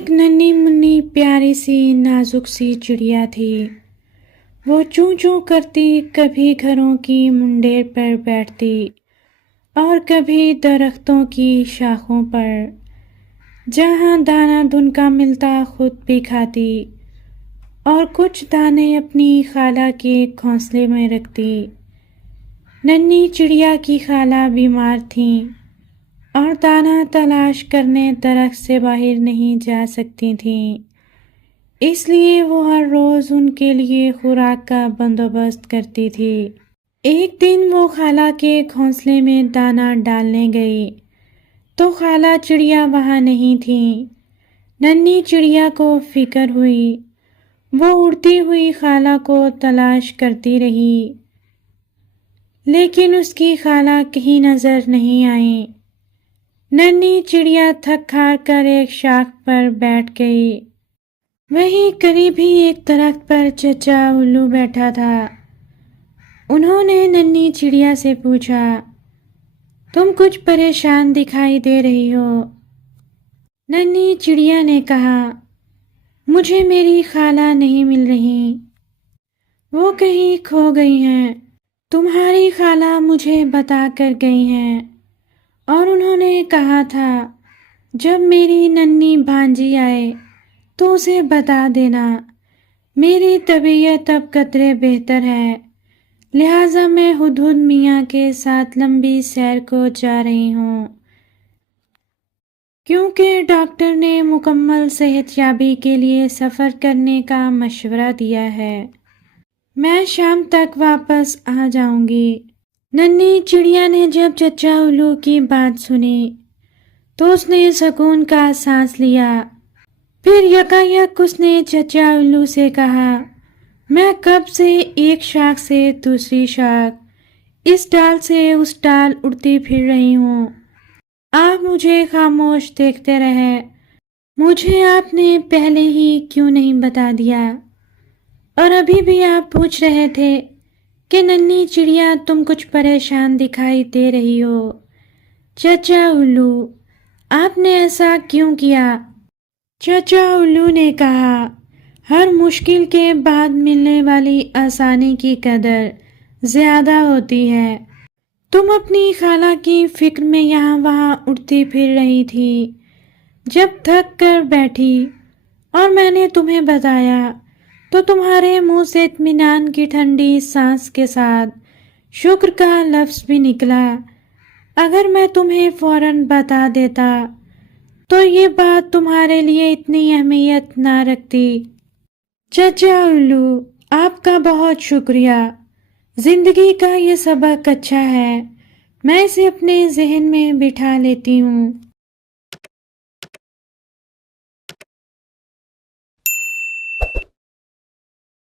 ایک ننھی منی پیاری سی نازک سی چڑیا تھی۔ وہ چوں چوں کرتی کبھی گھروں کی منڈیر پر بیٹھتی اور کبھی درختوں کی شاخوں پر، جہاں دانہ دن کا ملتا خود بھی کھاتی اور کچھ دانے اپنی خالہ کے گھونسلے میں رکھتی۔ ننھی چڑیا کی خالہ بیمار تھیں اور دانہ تلاش کرنے درخت سے باہر نہیں جا سکتی تھیں، اس لیے وہ ہر روز ان کے لیے خوراک کا بندوبست کرتی تھی۔ ایک دن وہ خالہ کے گھونسلے میں دانہ ڈالنے گئی تو خالہ چڑیا وہاں نہیں تھیں۔ ننھی چڑیا کو فکر ہوئی، وہ اڑتی ہوئی خالہ کو تلاش کرتی رہی، لیکن اس کی خالہ کہیں نظر نہیں آئیں۔ ننھی چڑیا تھک ہار کر ایک شاخ پر بیٹھ گئی۔ وہیں قریب ہی ایک درخت پر چچا الو بیٹھا تھا۔ انہوں نے ننھی چڑیا سے پوچھا، تم کچھ پریشان دکھائی دے رہی ہو؟ ننھی چڑیا نے کہا، مجھے میری خالہ نہیں مل رہی، وہ کہیں کھو گئی ہیں۔ تمہاری خالہ مجھے بتا کر گئی ہیں اور انہوں نے کہا تھا جب میری ننھی بھانجی آئے تو اسے بتا دینا میری طبیعت اب قدرے بہتر ہے، لہٰذا میں ہدہد میاں کے ساتھ لمبی سیر کو جا رہی ہوں، کیونکہ ڈاکٹر نے مکمل صحت یابی کے لیے سفر کرنے کا مشورہ دیا ہے۔ میں شام تک واپس آ جاؤں گی۔ ننھی چڑیا نے جب چچا الو کی بات سنی تو اس نے سکون کا سانس لیا۔ پھر یکایک اس نے چچا الو سے کہا، میں کب سے ایک شاخ سے دوسری شاخ، اس ڈال سے اس ڈال اڑتی پھر رہی ہوں، آپ مجھے خاموش دیکھتے رہے، مجھے آپ نے پہلے ہی کیوں نہیں بتا دیا؟ اور ابھی بھی آپ پوچھ رہے تھے کہ ننھی چڑیا تم کچھ پریشان دکھائی دے رہی ہو۔ چچا الو، آپ نے ایسا کیوں کیا؟ چچا الو نے کہا، ہر مشکل کے بعد ملنے والی آسانی کی قدر زیادہ ہوتی ہے۔ تم اپنی خالہ کی فکر میں یہاں وہاں اڑتی پھر رہی تھی، جب تھک کر بیٹھی اور میں نے تمہیں بتایا تو تمہارے منہ سے اطمینان کی ٹھنڈی سانس کے ساتھ شکر کا لفظ بھی نکلا۔ اگر میں تمہیں فوراً بتا دیتا تو یہ بات تمہارے لیے اتنی اہمیت نہ رکھتی۔ چچا الو، آپ کا بہت شکریہ، زندگی کا یہ سبق اچھا ہے، میں اسے اپنے ذہن میں بٹھا لیتی ہوں۔